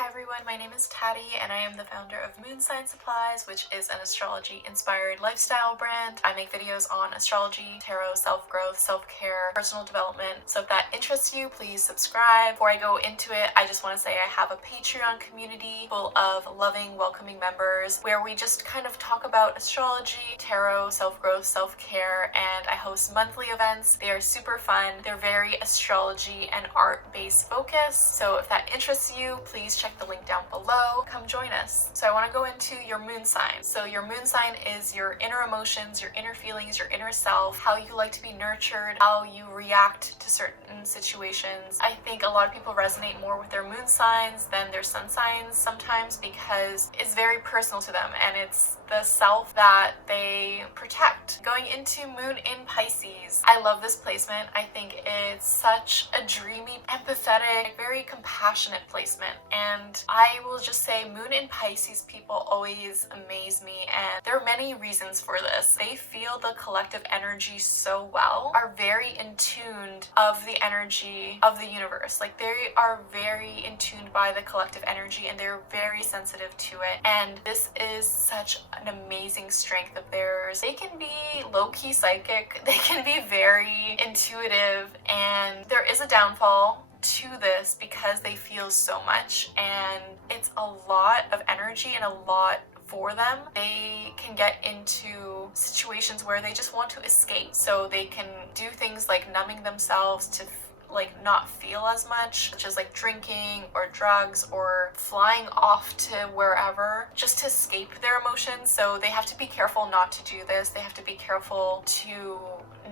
Hi everyone, my name is Taddy and I am the founder of Moon Sign Supplies, which is an astrology-inspired lifestyle brand. I make videos on astrology, tarot, self-growth, self-care, personal development. So if that interests you, please subscribe. Before I go into it, I just want to say I have a Patreon community full of loving, welcoming members where we just kind of talk about astrology, tarot, self-growth, self-care, and I host monthly events. They are super fun. They're very astrology and art-based focused. So if that interests you, please check the link down below. Come join us. So I want to go into your moon sign. So your moon sign is your inner emotions, your inner feelings, your inner self, how you like to be nurtured, how you react to certain situations. I think a lot of people resonate more with their moon signs than their sun signs sometimes because it's very personal to them and it's the self that they protect. Going into moon in Pisces, I love this placement. I think it's such a dreamy, empathetic, very compassionate placement. And I will just say moon in Pisces people always amaze me, and there are many reasons for this. They feel the collective energy so well, are very in tuned of the energy of the universe. Like they are very in tuned by the collective energy and they're very sensitive to it. And this is such an amazing strength of theirs. They can be low-key psychic, they can be very intuitive, and there is a downfall to this because they feel so much and it's a lot of energy and a lot for them. They can get into situations where they just want to escape, so they can do things like numbing themselves to not feel as much, such as like drinking or drugs or flying off to wherever just to escape their emotions. So they have to be careful not to do this. They have to be careful to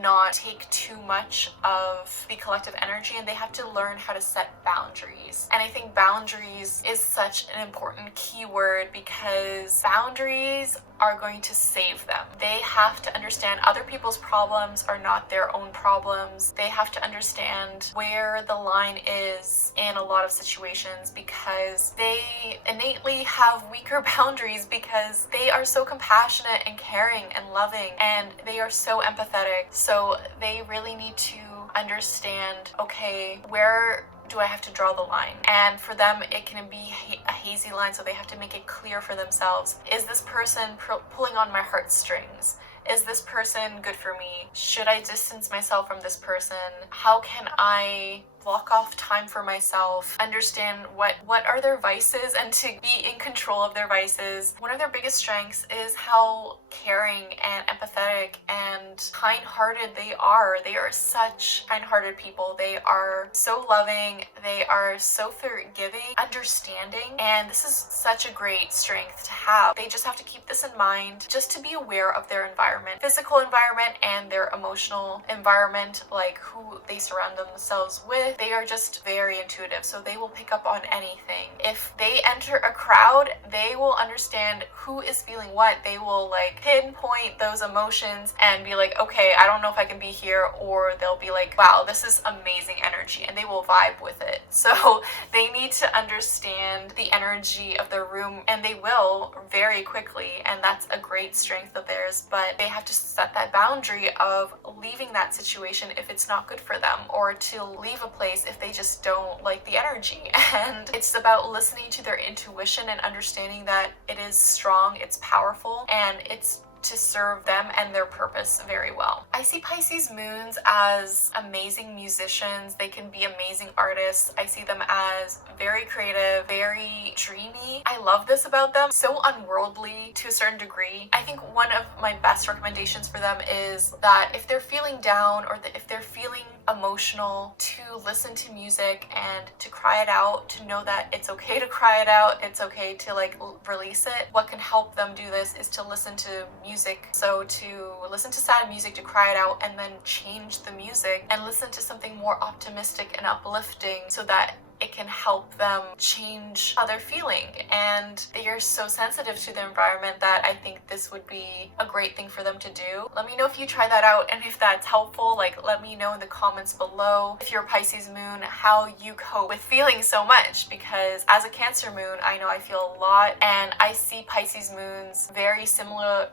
not take too much of the collective energy, and they have to learn how to set boundaries. And I think boundaries is such an important keyword because boundaries are going to save them. They have to understand other people's problems are not their own problems. They have to understand where the line is in a lot of situations because they innately have weaker boundaries because they are so compassionate and caring and loving and they are so empathetic. So they really need to understand, okay, where do I have to draw the line? And for them, it can be a hazy line, so they have to make it clear for themselves. Is this person pulling on my heartstrings? Is this person good for me? Should I distance myself from this person? How can I block off time for myself, understand what are their vices and to be in control of their vices. One of their biggest strengths is how caring and empathetic and kind-hearted they are. They are such kind-hearted people. They are so loving. They are so forgiving, understanding, and this is such a great strength to have. They just have to keep this in mind, just to be aware of their environment, physical environment and their emotional environment, like who they surround themselves with. They are just very intuitive, so they will pick up on anything. If they enter a crowd, they will understand who is feeling what. They will like pinpoint those emotions and be like, okay, I don't know if I can be here, or they'll be like, wow, this is amazing energy, and they will vibe with it. So they need to understand the energy of the room, and they will very quickly, and that's a great strength of theirs. But they have to set that boundary of leaving that situation if it's not good for them, or to leave a place if they just don't like the energy. And it's about listening to their intuition and understanding that it is strong, it's powerful, and it's to serve them and their purpose very well. I see Pisces moons as amazing musicians. They can be amazing artists. I see them as very creative, very dreamy. I love this about them. So unworldly to a certain degree. I think one of my best recommendations for them is that if they're feeling down or if they're feeling emotional, to listen to music and to cry it out, to know that it's okay to cry it out, it's okay to release it. What can help them do this is to listen to music. So to listen to sad music, to cry it out, and then change the music and listen to something more optimistic and uplifting so that it can help them change how they're feeling. And they are so sensitive to the environment that I think this would be a great thing for them to do. Let me know if you try that out and if that's helpful. Let me know in the comments below, if you're Pisces moon, how you cope with feeling so much, because as a Cancer moon, I know I feel a lot, and I see Pisces moons very similarly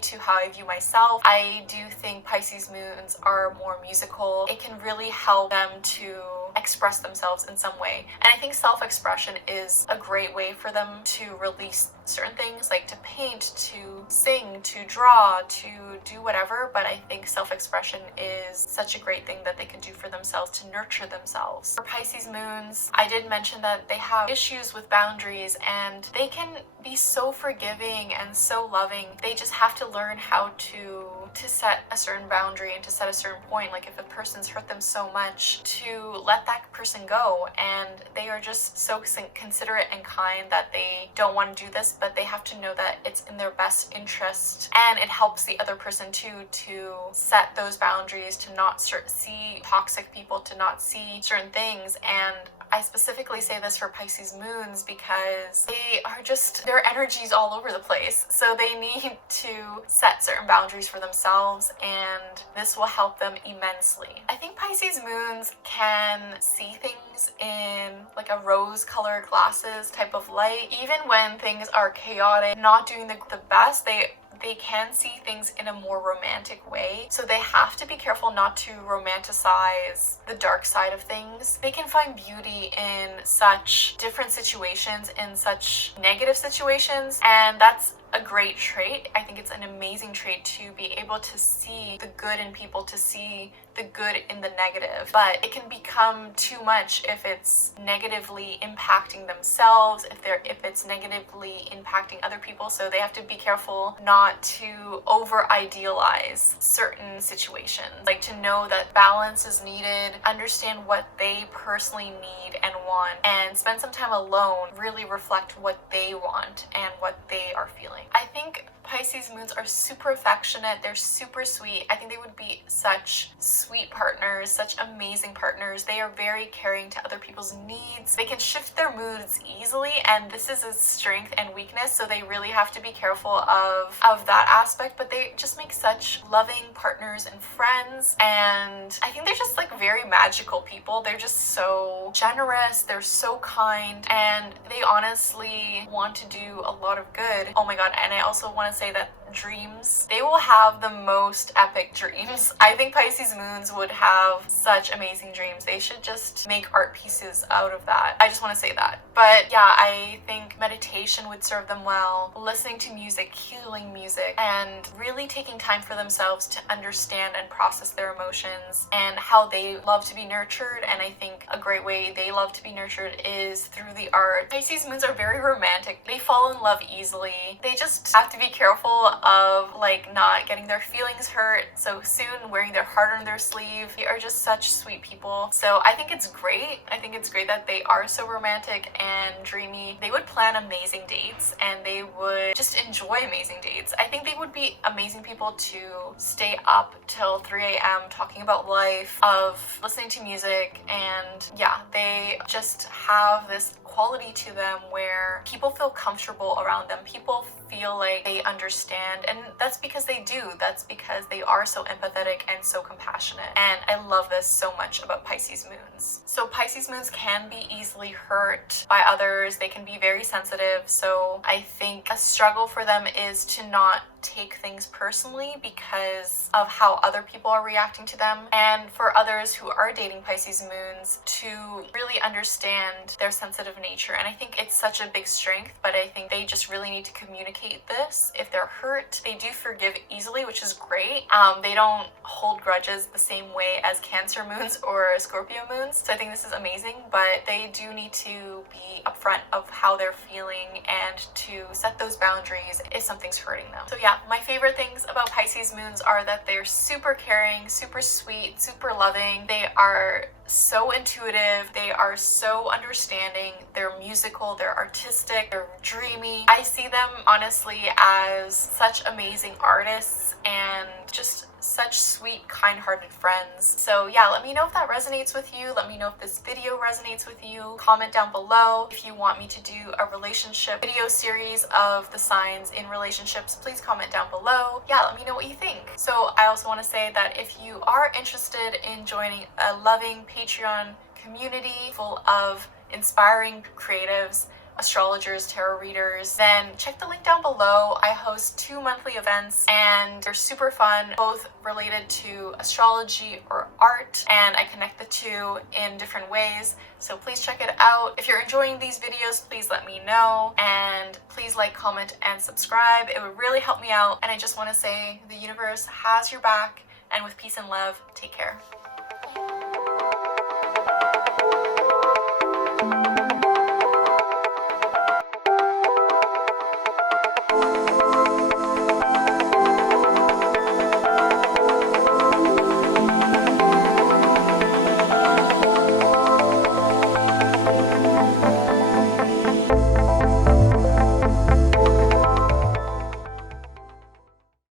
to how I view myself. I do think Pisces moons are more musical. It can really help them to express themselves in some way. And I think self-expression is a great way for them to release certain things, like to paint, to sing, to draw, to do whatever. But I think self-expression is such a great thing that they can do for themselves to nurture themselves. For Pisces moons, I did mention that they have issues with boundaries, and they can be so forgiving and so loving. They just have to learn how to set a certain boundary and to set a certain point. Like if a person's hurt them so much, to let that person go. And they are just so considerate and kind that they don't want to do this, but they have to know that it's in their best interest, and it helps the other person too to set those boundaries, to not see toxic people, to not see certain things. And I specifically say this for Pisces moons because they are just, their energy's all over the place. So they need to set certain boundaries for themselves, and this will help them immensely. I think Pisces moons can see things in like a rose-colored glasses type of light. Even when things are chaotic, not doing the best, they can see things in a more romantic way. So they have to be careful not to romanticize the dark side of things. They can find beauty in such different situations, in such negative situations, and that's a great trait. I think it's an amazing trait to be able to see the good in people, to see the good in the negative. But it can become too much if it's negatively impacting themselves, if it's negatively impacting other people. So they have to be careful not to over idealize certain situations, like to know that balance is needed, understand what they personally need and want, and spend some time alone, really reflect what they want and what they are feeling. I think Pisces moons are super affectionate. They're super sweet. I think they would be such sweet partners, such amazing partners. They are very caring to other people's needs. They can shift their moods easily, and this is a strength and weakness, so they really have to be careful of that aspect. But they just make such loving partners and friends, and I think they're just like very magical people. They're just so generous, they're so kind, and they honestly want to do a lot of good. Oh my god, and I also want to say that dreams, they will have the most epic dreams. I think Pisces moons would have such amazing dreams. They should just make art pieces out of that. I just want to say that. But yeah, I think meditation would serve them well, listening to music, healing music, and really taking time for themselves to understand and process their emotions and how they love to be nurtured. And I think a great way they love to be nurtured is through the art. Pisces moons are very romantic. They fall in love easily. They just have to be careful of like not getting their feelings hurt so soon, wearing their heart on their sleeve. They are just such sweet people. So I think it's great. I think it's great that they are so romantic and dreamy. They would plan amazing dates, and they would just enjoy amazing dates. I think they would be amazing people to stay up till 3 a.m. talking about life, of listening to music, and yeah, they just have this quality to them where people feel comfortable around them. People feel like they understand, and that's because they do. That's because they are so empathetic and so compassionate, and I love this so much about Pisces moons. So Pisces moons can be easily hurt by others. They can be very sensitive, so I think a struggle for them is to not take things personally because of how other people are reacting to them, and for others who are dating Pisces moons to really understand their sensitive nature. And I think it's such a big strength, but I think they just really need to communicate this. If they're hurt, they do forgive easily, which is great. They don't hold grudges the same way as Cancer moons or Scorpio moons, so I think this is amazing. But they do need to be upfront of how they're feeling and to set those boundaries if something's hurting them. So yeah, my favorite things about Pisces moons are that they're super caring, super sweet, super loving. They are so intuitive, they are so understanding, they're musical, they're artistic, they're dreamy. I see them honestly as such amazing artists and just such sweet, kind-hearted friends. So yeah, let me know if that resonates with you. Let me know if this video resonates with you. Comment down below. If you want me to do a relationship video series of the signs in relationships, please comment down below. Yeah, let me know what you think. So I also want to say that if you are interested in joining a loving Patreon community full of inspiring creatives, astrologers, tarot readers, then check the link down below. I host 2 monthly events and they're super fun, both related to astrology or art, and I connect the two in different ways. So please check it out. If you're enjoying these videos, please let me know, and please like, comment, and subscribe. It would really help me out. And I just want to say the universe has your back, and with peace and love, take care.